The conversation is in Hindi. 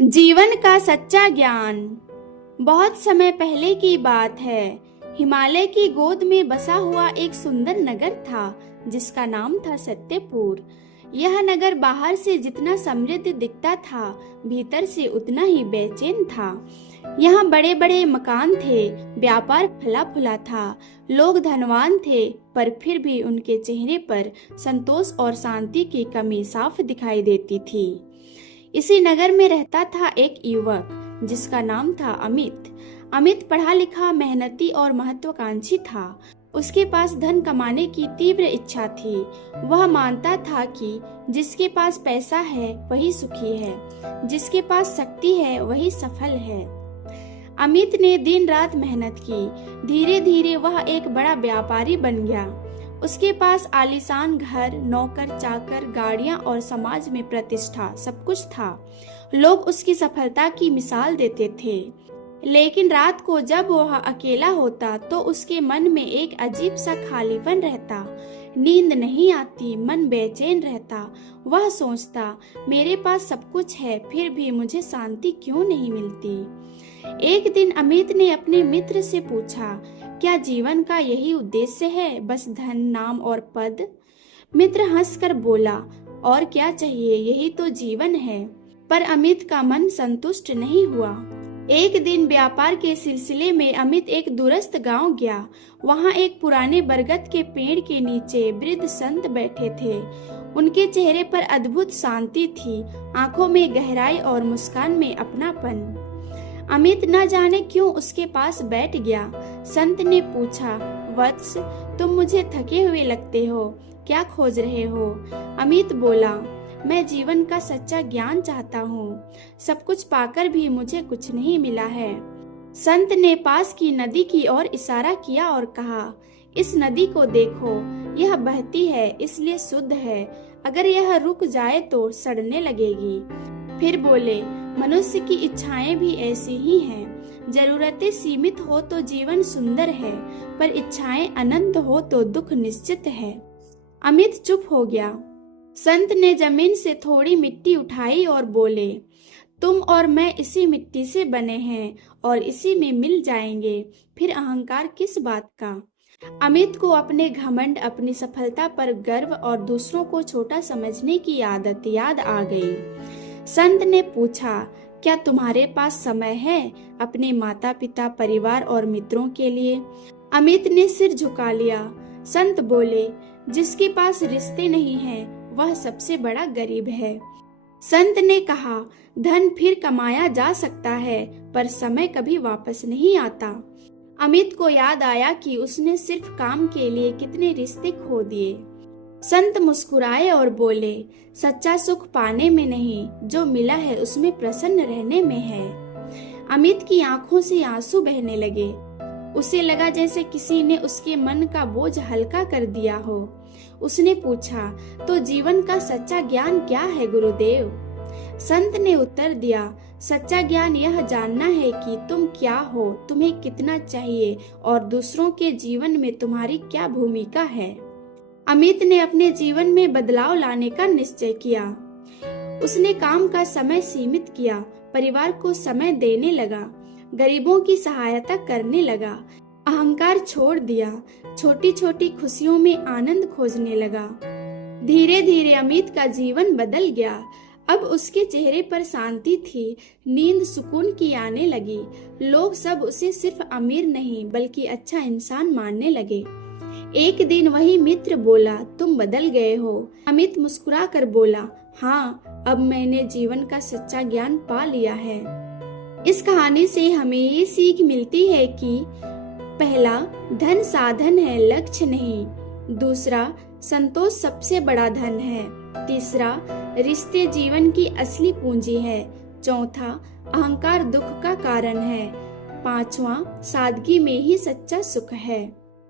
जीवन का सच्चा ज्ञान। बहुत समय पहले की बात है। हिमालय की गोद में बसा हुआ एक सुंदर नगर था जिसका नाम था सत्यपुर। यह नगर बाहर से जितना समृद्ध दिखता था, भीतर से उतना ही बेचैन था। यहाँ बड़े बड़े मकान थे, व्यापार फला फूला था, लोग धनवान थे, पर फिर भी उनके चेहरे पर संतोष और शांति की कमी साफ दिखाई देती थी। इसी नगर में रहता था एक युवक जिसका नाम था अमित। अमित पढ़ा लिखा, मेहनती और महत्वाकांक्षी था। उसके पास धन कमाने की तीव्र इच्छा थी। वह मानता था कि जिसके पास पैसा है वही सुखी है, जिसके पास शक्ति है वही सफल है। अमित ने दिन रात मेहनत की। धीरे धीरे वह एक बड़ा व्यापारी बन गया। उसके पास आलीशान घर, नौकर चाकर, गाड़ियां और समाज में प्रतिष्ठा सब कुछ था। लोग उसकी सफलता की मिसाल देते थे। लेकिन रात को जब वह अकेला होता तो उसके मन में एक अजीब सा खालीपन रहता। नींद नहीं आती, मन बेचैन रहता। वह सोचता, मेरे पास सब कुछ है, फिर भी मुझे शांति क्यों नहीं मिलती। एक दिन अमित ने अपने मित्र से पूछा, क्या जीवन का यही उद्देश्य है, बस धन, नाम और पद? मित्र हंसकर बोला, और क्या चाहिए, यही तो जीवन है। पर अमित का मन संतुष्ट नहीं हुआ। एक दिन व्यापार के सिलसिले में अमित एक दूरस्थ गांव गया। वहां एक पुराने बरगद के पेड़ के नीचे वृद्ध संत बैठे थे। उनके चेहरे पर अद्भुत शांति थी, आंखों में गहराई और मुस्कान में अपनापन। अमित न जाने क्यों उसके पास बैठ गया। संत ने पूछा, वत्स, तुम मुझे थके हुए लगते हो, क्या खोज रहे हो? अमित बोला, मैं जीवन का सच्चा ज्ञान चाहता हूँ। सब कुछ पाकर भी मुझे कुछ नहीं मिला है। संत ने पास की नदी की ओर इशारा किया और कहा, इस नदी को देखो, यह बहती है इसलिए शुद्ध है, अगर यह रुक जाए तो सड़ने लगेगी। फिर बोले, मनुष्य की इच्छाएं भी ऐसी ही हैं। जरूरतें सीमित हो तो जीवन सुंदर है, पर इच्छाएं अनंत हो तो दुख निश्चित है। अमित चुप हो गया। संत ने जमीन से थोड़ी मिट्टी उठाई और बोले, तुम और मैं इसी मिट्टी से बने हैं और इसी में मिल जाएंगे, फिर अहंकार किस बात का? अमित को अपने घमंड, अपनी सफलता पर गर्व और दूसरों को छोटा समझने की आदत याद आ गई। संत ने पूछा, क्या तुम्हारे पास समय है अपने माता पिता, परिवार और मित्रों के लिए? अमित ने सिर झुका लिया। संत बोले, जिसके पास रिश्ते नहीं हैं, वह सबसे बड़ा गरीब है। संत ने कहा, धन फिर कमाया जा सकता है, पर समय कभी वापस नहीं आता। अमित को याद आया कि उसने सिर्फ काम के लिए कितने रिश्ते खो दिए। संत मुस्कुराए और बोले, सच्चा सुख पाने में नहीं, जो मिला है उसमें प्रसन्न रहने में है। अमित की आंखों से आंसू बहने लगे। उसे लगा जैसे किसी ने उसके मन का बोझ हल्का कर दिया हो। उसने पूछा, तो जीवन का सच्चा ज्ञान क्या है गुरुदेव? संत ने उत्तर दिया, सच्चा ज्ञान यह जानना है कि तुम क्या हो, तुम्हें कितना चाहिए और दूसरों के जीवन में तुम्हारी क्या भूमिका है। अमित ने अपने जीवन में बदलाव लाने का निश्चय किया। उसने काम का समय सीमित किया, परिवार को समय देने लगा, गरीबों की सहायता करने लगा, अहंकार छोड़ दिया, छोटी छोटी खुशियों में आनंद खोजने लगा। धीरे धीरे अमित का जीवन बदल गया। अब उसके चेहरे पर शांति थी, नींद सुकून की आने लगी। लोग सब उसे सिर्फ अमीर नहीं बल्कि अच्छा इंसान मानने लगे। एक दिन वही मित्र बोला, तुम बदल गए हो। अमित मुस्कुरा कर बोला, हाँ, अब मैंने जीवन का सच्चा ज्ञान पा लिया है। इस कहानी से हमें ये सीख मिलती है कि पहला, धन साधन है, लक्ष्य नहीं। दूसरा, संतोष सबसे बड़ा धन है। तीसरा, रिश्ते जीवन की असली पूंजी है। चौथा, अहंकार दुख का कारण है। पांचवा, सादगी में ही सच्चा सुख है।